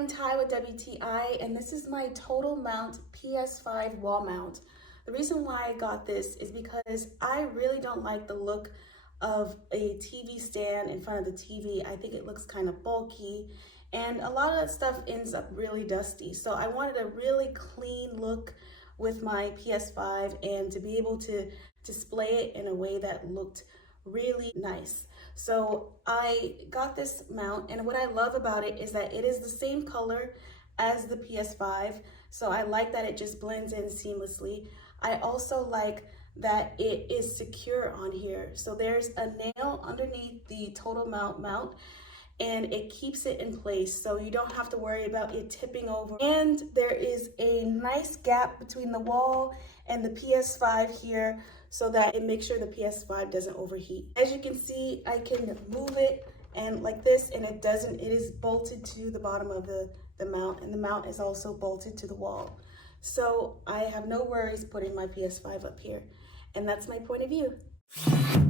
am Ty with WTI, and this is my TotalMount PS5 wall mount. The reason why I got this is because I really don't like the look of a TV stand in front of the TV. I think it looks kind of bulky, and a lot of that stuff ends up really dusty. So I wanted a really clean look with my PS5 and to be able to display it in a way that looked really nice. So I got this mount, and what I love about it is that it is the same color as the PS5. So I like that it just blends in seamlessly. I also like that it is secure on here. So there's a nail underneath the TotalMount mount, and it keeps it in place, so you don't have to worry about it tipping over. And there is a nice gap between the wall and the PS5 here, so that it makes sure the PS5 doesn't overheat. As you can see, I can move it and like this, and it is bolted to the bottom of the mount, and the mount is also bolted to the wall. So I have no worries putting my PS5 up here, and that's my point of view.